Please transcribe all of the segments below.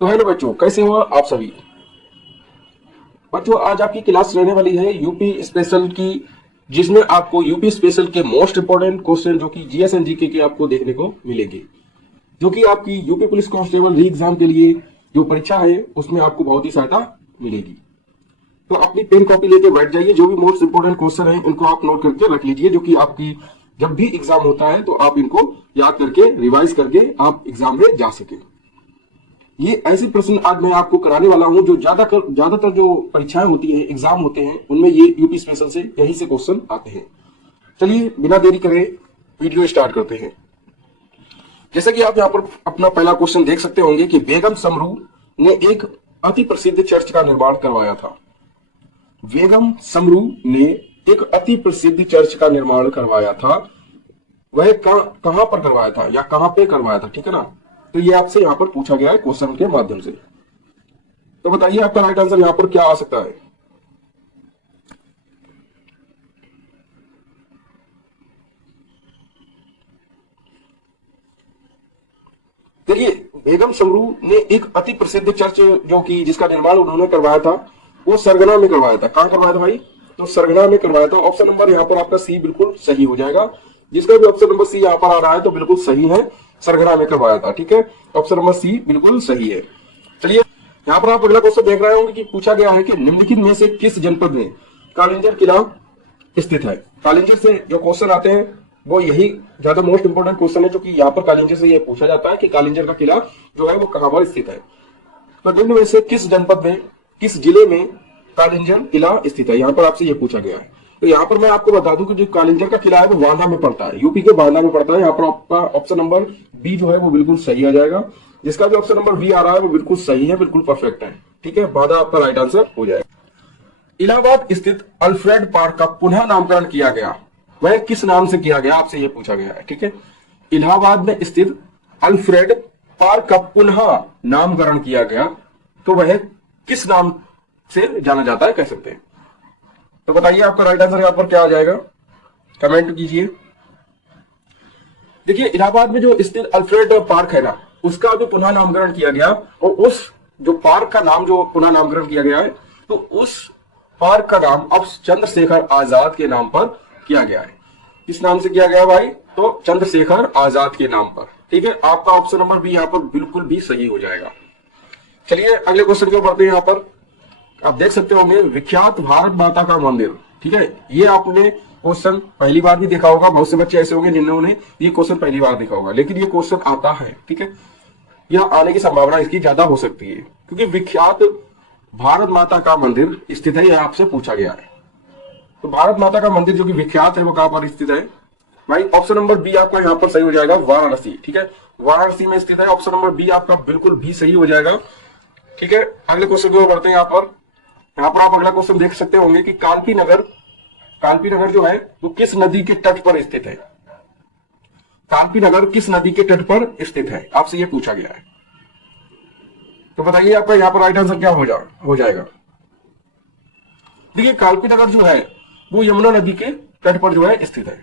तो हेलो बच्चों, कैसे हो आप सभी। बच्चों आज आपकी क्लास रहने वाली है यूपी स्पेशल की, जिसमें आपको यूपी स्पेशल के मोस्ट इंपोर्टेंट क्वेश्चन जो कि जीएस एंड जीके के आपको देखने को मिलेंगे, जो कि आपकी यूपी पुलिस कांस्टेबल री एग्जाम के लिए जो परीक्षा है उसमें आपको बहुत ही सहायता मिलेगी। तो अपनी पेन कॉपी लेके बैठ जाइए, जो भी मोस्ट इंपोर्टेंट क्वेश्चन है इनको आप नोट करके रख लीजिए, जो कि आपकी जब भी एग्जाम होता है तो आप इनको याद करके रिवाइज करके आप एग्जाम में जा सके। ये ऐसे प्रश्न आज मैं आपको कराने वाला हूं जो ज्यादातर जो परीक्षाएं होती हैं, एग्जाम होते हैं, उनमें ये यूपी स्पेशल से यहीं से क्वेश्चन आते हैं। चलिए बिना देरी करे वीडियो स्टार्ट करते हैं। जैसे कि आप यहाँ पर अपना पहला क्वेश्चन देख सकते होंगे कि बेगम समरू ने एक अति प्रसिद्ध चर्च का निर्माण करवाया था। बेगम समरू ने एक अति प्रसिद्ध चर्च का निर्माण करवाया था। वह कहां पर करवाया था या कहां पे करवाया था, ठीक है ना। तो ये आपसे यहां पर पूछा गया है क्वेश्चन के माध्यम से। तो बताइए आपका राइट आंसर यहां पर क्या आ सकता है। देखिए, बेगम समरू ने एक अति प्रसिद्ध चर्च जो कि जिसका निर्माण उन्होंने करवाया था वो सरगना में करवाया था। कहां करवाया था भाई? तो सरगना में करवाया था। ऑप्शन नंबर यहाँ पर आपका सी बिल्कुल सही हो जाएगा। जिसका भी ऑप्शन नंबर सी यहाँ पर आ रहा है तो बिल्कुल सही है, सरगना में करवाया था। ठीक है, ऑप्शन नंबर सी बिल्कुल सही है। चलिए यहाँ पर आप अगला क्वेश्चन देख रहे होंगे कि पूछा गया है कि निम्नलिखित में से किस जनपद में कालिंजर किला स्थित है। कालिंजर से जो क्वेश्चन आते हैं वो यही ज्यादा मोस्ट इंपोर्टेंट क्वेश्चन है, जो कि यहाँ पर कालिंजर से ये पूछा जाता है कि कालिंजर का किला जो है वो कहां पर स्थित है। तो निम्न में से किस जनपद में, किस जिले में कालिंजर किला स्थित है, यहाँ पर आपसे ये पूछा गया है। तो यहाँ पर मैं आपको बता दूं कि जो कालिंजर का किला है वो बांदा में पड़ता है, यूपी के बांदा में पड़ता है। यहाँ पर आपका ऑप्शन नंबर बी जो है वो बिल्कुल सही आ जाएगा। जिसका भी ऑप्शन नंबर बी आ रहा है वो बिल्कुल सही है, बिल्कुल परफेक्ट है। ठीक है, बांदा आपका राइट आंसर हो जाएगा। इलाहाबाद स्थित अल्फ्रेड पार्क का पुनः नामकरण किया गया, वह किस नाम से किया गया, आपसे ये पूछा गया है। ठीक है, इलाहाबाद में स्थित अल्फ्रेड पार्क का पुनः नामकरण किया गया तो वह किस नाम से जाना जाता है, कह सकते हैं। तो बताइए आपका राइट आंसर यहां पर क्या आ जाएगा, कमेंट कीजिए। देखिए, इलाहाबाद में जो स्थित अल्फ्रेड पार्क है ना, उसका जो पुनः नामकरण किया गया और उस जो पार्क का नाम जो पुनः नामकरण किया गया है तो उस पार्क का नाम अब चंद्रशेखर आजाद के नाम पर किया गया है। किस नाम से किया गया भाई? तो चंद्रशेखर आजाद के नाम पर। ठीक है, आपका ऑप्शन नंबर बी यहाँ पर बिल्कुल भी सही हो जाएगा। चलिए अगले क्वेश्चन को बढ़ते हैं। यहाँ पर आप देख सकते होंगे विख्यात भारत माता का मंदिर। ठीक है, ये आपने क्वेश्चन पहली बार भी देखा होगा। बहुत से बच्चे ऐसे होंगे जिन्होंने ये क्वेश्चन पहली बार देखा होगा, लेकिन ये क्वेश्चन आता है। ठीक है, यह आने की संभावना इसकी ज्यादा हो सकती है, क्योंकि विख्यात भारत माता का मंदिर स्थित है, यह आपसे पूछा गया है। तो भारत माता का मंदिर जो कि विख्यात है वो कहां पर स्थित है भाई? ऑप्शन नंबर बी आपका यहाँ पर सही हो जाएगा, वाराणसी। ठीक है, वाराणसी में स्थित है। ऑप्शन नंबर बी आपका बिल्कुल भी सही हो जाएगा। ठीक है, अगले क्वेश्चन को बढ़ते हैं। यहाँ पर आप अगला क्वेश्चन देख सकते होंगे कि कालपी नगर जो है वो किस नदी के तट पर स्थित है। कालपी नगर किस नदी के तट पर स्थित है, आपसे ये पूछा गया है। तो बताइए आपका यहाँ पर राइट आंसर क्या हो जाएगा। देखिए, कालपी नगर जो है वो यमुना नदी के तट पर जो है स्थित है।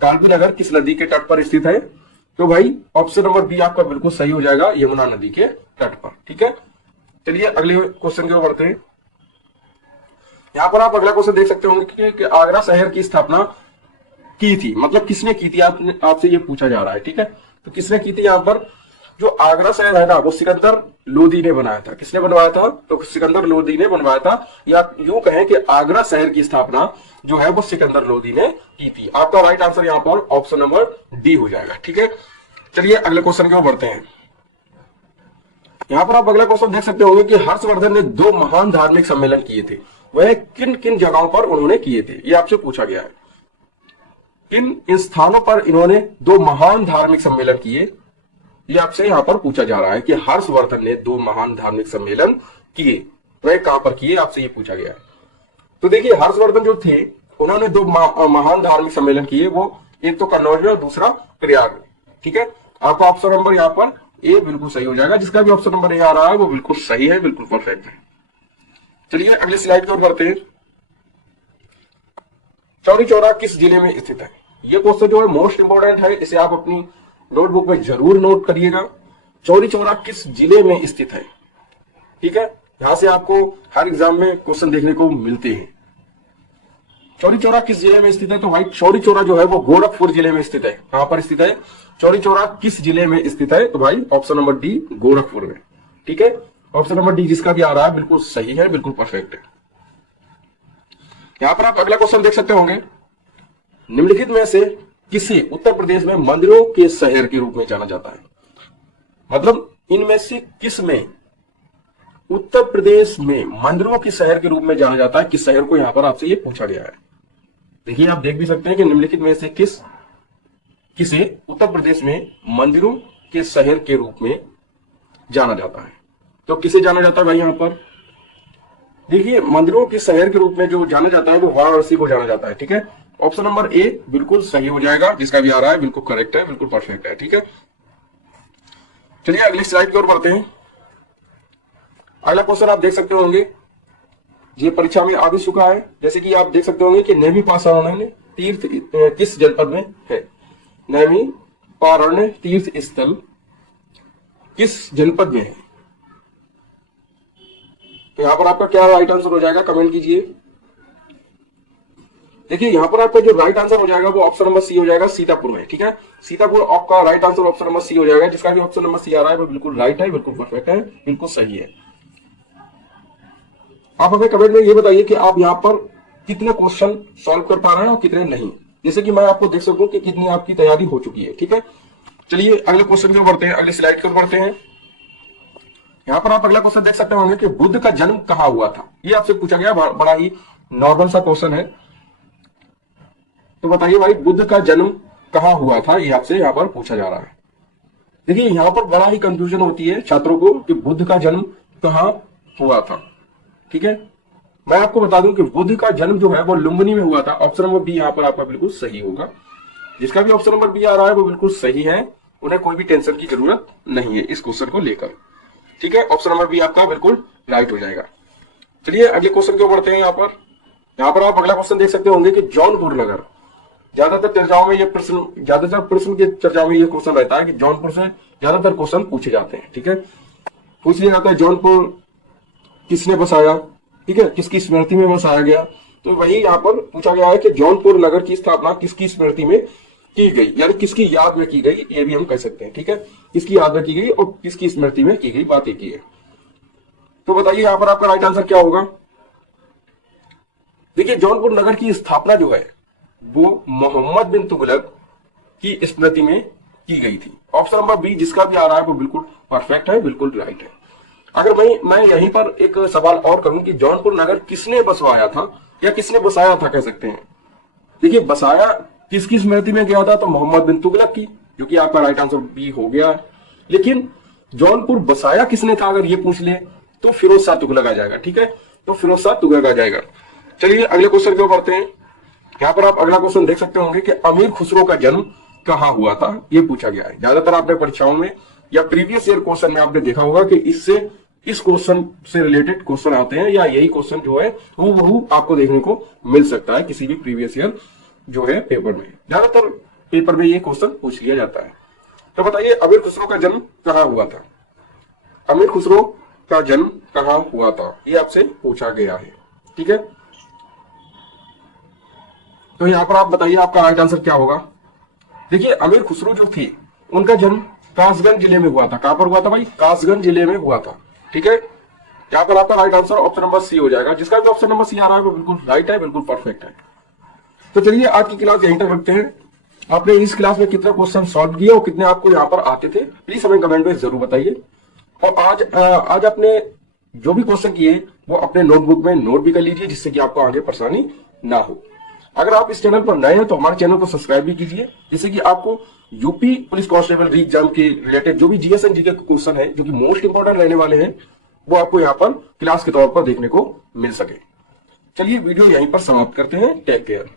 कालपी नगर किस नदी के तट पर स्थित है? तो भाई ऑप्शन नंबर बी आपका बिल्कुल सही हो जाएगा, यमुना नदी के तट पर। ठीक है, चलिए अगले क्वेश्चन की ओर बढ़ते हैं। यहाँ पर आप अगला क्वेश्चन देख सकते होंगे कि आगरा शहर की स्थापना की थी, मतलब किसने की थी, आपसे ये पूछा जा रहा है। ठीक है, तो किसने की थी? यहाँ पर जो आगरा शहर है ना वो सिकंदर लोदी ने बनाया था। किसने बनवाया था? तो सिकंदर लोदी ने बनवाया था, या यूं कहें कि आगरा शहर की स्थापना जो है वो सिकंदर लोदी ने की थी। आपका राइट आंसर यहाँ पर ऑप्शन नंबर डी हो जाएगा। ठीक है, चलिए अगले क्वेश्चन की ओर बढ़ते हैं। यहाँ पर आप अगला क्वेश्चन देख सकते होंगे कि हर्षवर्धन ने 2 महान धार्मिक सम्मेलन किए थे, वह किन किन जगहों पर उन्होंने किए थे, ये आपसे पूछा गया है। इन स्थानों पर इन्होंने 2 महान धार्मिक सम्मेलन किए, ये आपसे यहां पर पूछा जा रहा है कि हर्षवर्धन ने 2 महान धार्मिक सम्मेलन किए, वह कहां पर किए, आपसे ये पूछा गया है। तो देखिए, हर्षवर्धन जो थे उन्होंने 2 महान धार्मिक सम्मेलन किए, वो एक तो कन्नौज में और दूसरा प्रयाग में। ठीक है, आपका ऑप्शन नंबर यहाँ पर ए बिल्कुल सही हो जाएगा। जिसका भी ऑप्शन नंबर ए आ रहा है वो बिल्कुल सही है, बिल्कुल परफेक्ट है। चलिए अगले स्लाइड की ओर बढ़ते हैं। चौरी चौरा किस जिले में स्थित है? ये क्वेश्चन जो है मोस्ट इंपोर्टेंट है, इसे आप अपनी नोटबुक में जरूर नोट करिएगा। चौरी चौरा किस जिले में स्थित है? ठीक है, यहाँ से आपको हर एग्जाम में क्वेश्चन देखने को मिलते हैं। चौरी चौरा किस जिले में स्थित है? तो भाई चौरी चौरा जो है वो गोरखपुर जिले में स्थित है। कहां पर स्थित है? चौरी चौरा किस जिले में स्थित है? तो भाई ऑप्शन नंबर डी, गोरखपुर में। ठीक है, ऑप्शन नंबर डी जिसका भी आ रहा है बिल्कुल सही है, बिल्कुल परफेक्ट है। यहां पर आप अगला क्वेश्चन देख सकते होंगे, निम्नलिखित में से किसे उत्तर प्रदेश में मंदिरों के शहर के रूप में जाना जाता है? मतलब इनमें से किस में उत्तर प्रदेश में मंदिरों के शहर के रूप में जाना जाता है? किस शहर को यहां पर आपसे ये पूछा गया है। देखिए आप देख भी सकते हैं कि निम्नलिखित में से किसे उत्तर प्रदेश में मंदिरों के शहर के रूप में जाना जाता है। तो किसे जाना जाता है भाई? यहां पर देखिए मंदिरों के शहर के रूप में जो जाना जाता है वो वाराणसी को जाना जाता है। ठीक है, ऑप्शन नंबर ए बिल्कुल सही हो जाएगा, जिसका भी आ रहा है बिल्कुल करेक्ट है, बिल्कुल परफेक्ट है। ठीक है, चलिए अगली स्लाइड की ओर बढ़ते हैं। अगला क्वेश्चन आप देख सकते होंगे, ये परीक्षा में आ भी चुका है। जैसे कि आप देख सकते होंगे कि नैमी पाषारण्य तीर्थ किस जनपद में है? नैमी पाषारण्य तीर्थ स्थल किस जनपद में है? तो यहां पर आपका क्या राइट आंसर हो जाएगा, कमेंट कीजिए। देखिए यहां पर आपका जो राइट आंसर हो जाएगा वो ऑप्शन नंबर सी हो जाएगा, सीतापुर में। ठीक है, सीतापुर आपका right answer option number C हो जाएगा, जिसका भी ऑप्शन नंबर सी आ रहा है वो बिल्कुल राइट है, बिल्कुल परफेक्ट है, बिल्कुल सही है। आप हमें कमेंट में ये बताइए कि आप यहाँ पर कितने क्वेश्चन सॉल्व कर पा रहे हैं और कितने नहीं, जैसे कि मैं आपको देख सकूं कि कितनी आपकी तैयारी हो चुकी है। ठीक है, चलिए अगले क्वेश्चन की ओर बढ़ते हैं, अगले स्लाइड की ओर बढ़ते हैं। यहाँ पर आप अगला क्वेश्चन देख सकते होंगे कि बुद्ध का जन्म कहाँ हुआ था? ये आपसे पूछा गया, बड़ा ही नॉर्मल सा क्वेश्चन है। तो बताइए भाई बुद्ध का जन्म कहाँ हुआ था, ये आपसे यहाँ पर पूछा जा रहा है। देखिए यहाँ पर बड़ा ही कंफ्यूजन होती है छात्रों को कि बुद्ध का जन्म कहाँ हुआ था। ठीक है, मैं आपको बता दूं कि बुद्ध का जन्म जो है वो लुम्बिनी में हुआ था। ऑप्शन नंबर बी यहाँ पर आपका बिल्कुल सही होगा, जिसका भी ऑप्शन नंबर बी आ रहा है वो बिल्कुल सही है। उन्हें कोई भी टेंशन की जरूरत नहीं है इस क्वेश्चन को लेकर। ठीक है, ऑप्शन नंबर बी आपका बिल्कुल राइट हो जाएगा। चलिए अगले क्वेश्चन की ओर बढ़ते हैं। यहाँ पर आप अगला क्वेश्चन देख सकते होंगे कि जौनपुर नगर, ज्यादातर चर्चाओं में ये प्रश्न की चर्चाओं में ये क्वेश्चन रहता है कि जौनपुर से ज्यादातर क्वेश्चन पूछे जाते हैं। ठीक है, पूछ लिया जाता है जौनपुर किसने बसाया? ठीक है, किसकी स्मृति में बसाया गया? तो वही यहाँ पर पूछा गया है कि जौनपुर नगर की स्थापना किसकी स्मृति में की गई, यानी किसकी याद में की गई, ये भी हम कह सकते हैं। ठीक है, किसकी याद में की गई और किसकी स्मृति में की गई, बात एक ही है। तो बताइए यहाँ पर आपका राइट आंसर क्या होगा? देखिए जौनपुर नगर की स्थापना जो है वो मोहम्मद बिन तुगलक की स्मृति में की गई थी। ऑप्शन नंबर बी जिसका भी आ रहा है वो बिल्कुल परफेक्ट है, बिल्कुल राइट है। अगर मैं यहीं पर एक सवाल और करूं कि जौनपुर नगर किसने बसवाया था या किसने बसाया था, कह सकते हैं। देखिए बसाया किसकी स्मृति में गया था? तो मोहम्मद बिन तुगलक की, जो कि आपका राइट आंसर बी हो गया है। लेकिन जौनपुर बसाया किसने था अगर ये पूछ ले तो फिरोज शाह तुगलक आ जाएगा। ठीक है, तो फिरोज शाह तुगलक आ जाएगा। चलिए अगले क्वेश्चन की ओर बढ़ते हैं। यहाँ पर आप अगला क्वेश्चन देख सकते होंगे कि अमीर खुसरो का जन्म कहाँ हुआ था, ये पूछा गया है। ज्यादातर आपने परीक्षाओं में या प्रीवियस ईयर क्वेश्चन में आपने देखा होगा कि इस क्वेश्चन से रिलेटेड क्वेश्चन आते हैं, या यही क्वेश्चन जो है वो आपको देखने को मिल सकता है किसी भी प्रीवियस ईयर जो है पेपर में। ज्यादातर पेपर में ये क्वेश्चन पूछ लिया जाता है। तो बताइए अमीर खुसरो का जन्म कहाँ हुआ था? अमीर खुसरो का जन्म कहाँ हुआ था, ये आपसे पूछा गया है। ठीक है, तो यहाँ पर आप बताइए आपका राइट आंसर क्या होगा? देखिए अमीर खुसरो जो थे उनका जन्म कासगंज जिले में हुआ था। कहां पर हुआ था भाई? कासगंज जिले में हुआ था। ठीक है, यहाँ पर आपका right answer option number C हो जाएगा, जिसका भी ऑप्शन नंबर सी आ रहा है वो बिल्कुल राइट है, बिल्कुल परफेक्ट है। तो चलिए आज की क्लास यहीं तक रखते हैं। आपने इस क्लास में कितना क्वेश्चन सॉल्व किया और कितने आपको यहाँ पर आते थे, प्लीज हमें कमेंट में जरूर बताइए। और आज आपने जो भी क्वेश्चन किए वो अपने नोटबुक में नोट भी कर लीजिए, जिससे कि आपको आगे परेशानी ना हो। अगर आप इस चैनल पर नए हैं तो हमारे चैनल को सब्सक्राइब भी कीजिए, जिससे कि आपको यूपी पुलिस कांस्टेबल री एग्जाम के रिलेटेड जो भी जीएस एंड जीके क्वेश्चन है जो कि मोस्ट इंपोर्टेंट रहने वाले हैं वो आपको यहाँ पर क्लास के तौर पर देखने को मिल सके। चलिए वीडियो यहीं पर समाप्त करते हैं। Take care.